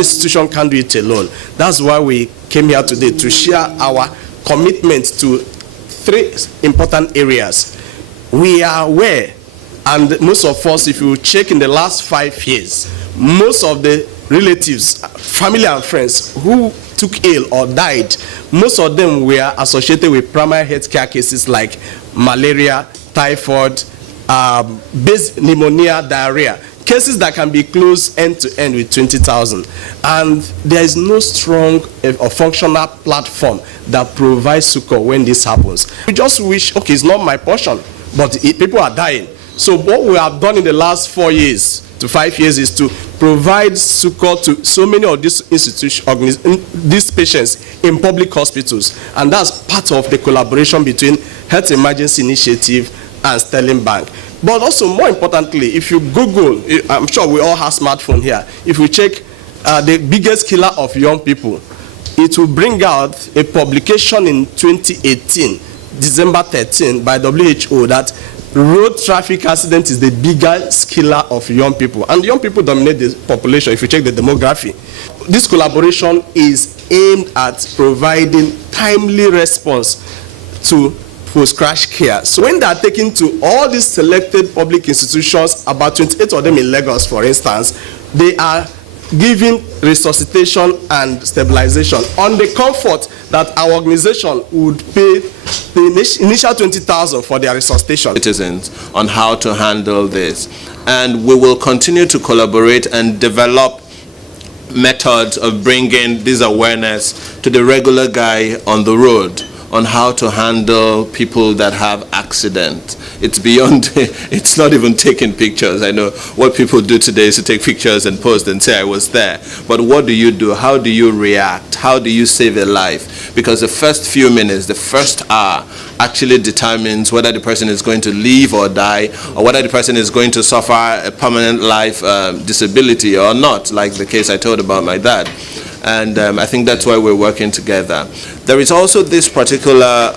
institution can't do it alone. That's why we came here today to share our commitment to 3 important areas. We are aware, and most of us, if you check in the last 5 years, most of the relatives, family and friends who took ill or died, most of them were associated with primary health care cases like malaria, typhoid, pneumonia, diarrhea, cases that can be closed end to end with 20,000. And there is no strong or functional platform that provides succor when this happens. We just wish, okay, it's not my portion, but people are dying. So what we have done in the last 4 years to 5 years is to provide succor to so many of these institutions, these patients in public hospitals. And that's part of the collaboration between Health Emergency Initiative and Sterling Bank. But also, more importantly, if you Google, I'm sure we all have smartphone here, if we check the biggest killer of young people, it will bring out a publication in 2018, December 13, by WHO, that road traffic accident is the biggest killer of young people. And young people dominate the population if you check the demography. This collaboration is aimed at providing timely response to post-crash care. So when they are taken to all these selected public institutions, about 28 of them in Lagos, for instance, they are giving resuscitation and stabilization on the comfort that our organization would pay the initial 20,000 for their resuscitation. Citizens on how to handle this, and we will continue to collaborate and develop methods of bringing this awareness to the regular guy on the road on how to handle people that have accidents. It's beyond, it's not even taking pictures. I know what people do today is to take pictures and post and say, I was there. But what do you do? How do you react? How do you save a life? Because the first few minutes, the first hour, actually determines whether the person is going to live or die, or whether the person is going to suffer a permanent life disability or not, like the case I told about my dad. And I think that's why we're working together. There is also this particular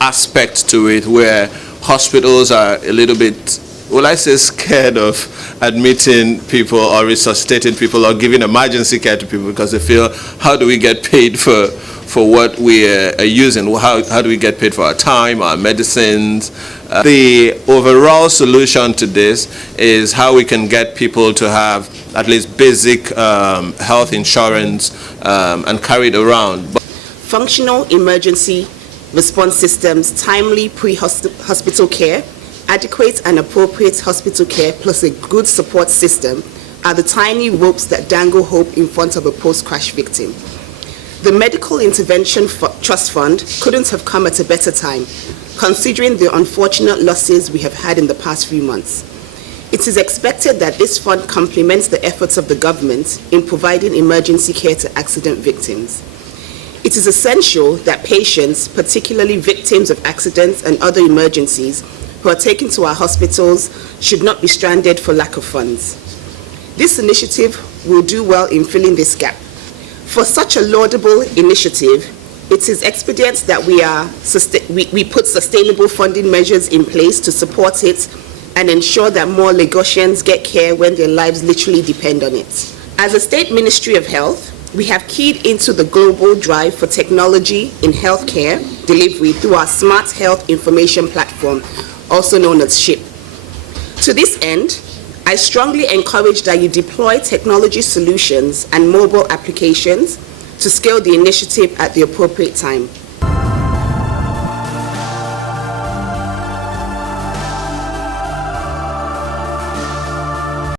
aspect to it where hospitals are a little bit, well, I say, scared of admitting people or resuscitating people or giving emergency care to people, because they feel, how do we get paid for what we are using? How do we get paid for our time, our medicines? The overall solution to this is how we can get people to have at least basic health insurance and carry it around. Functional emergency response systems, timely pre-hospital care, adequate and appropriate hospital care, plus a good support system are the tiny ropes that dangle hope in front of a post-crash victim. The Medical Intervention Trust Fund couldn't have come at a better time, considering the unfortunate losses we have had in the past few months. It is expected that this fund complements the efforts of the government in providing emergency care to accident victims. It is essential that patients, particularly victims of accidents and other emergencies, who are taken to our hospitals should not be stranded for lack of funds. This initiative will do well in filling this gap. For such a laudable initiative, it is expedient that we put sustainable funding measures in place to support it and ensure that more Lagosians get care when their lives literally depend on it. As a State Ministry of Health, we have keyed into the global drive for technology in healthcare delivery through our Smart Health Information Platform, also known as SHIP. To this end, I strongly encourage that you deploy technology solutions and mobile applications to scale the initiative at the appropriate time.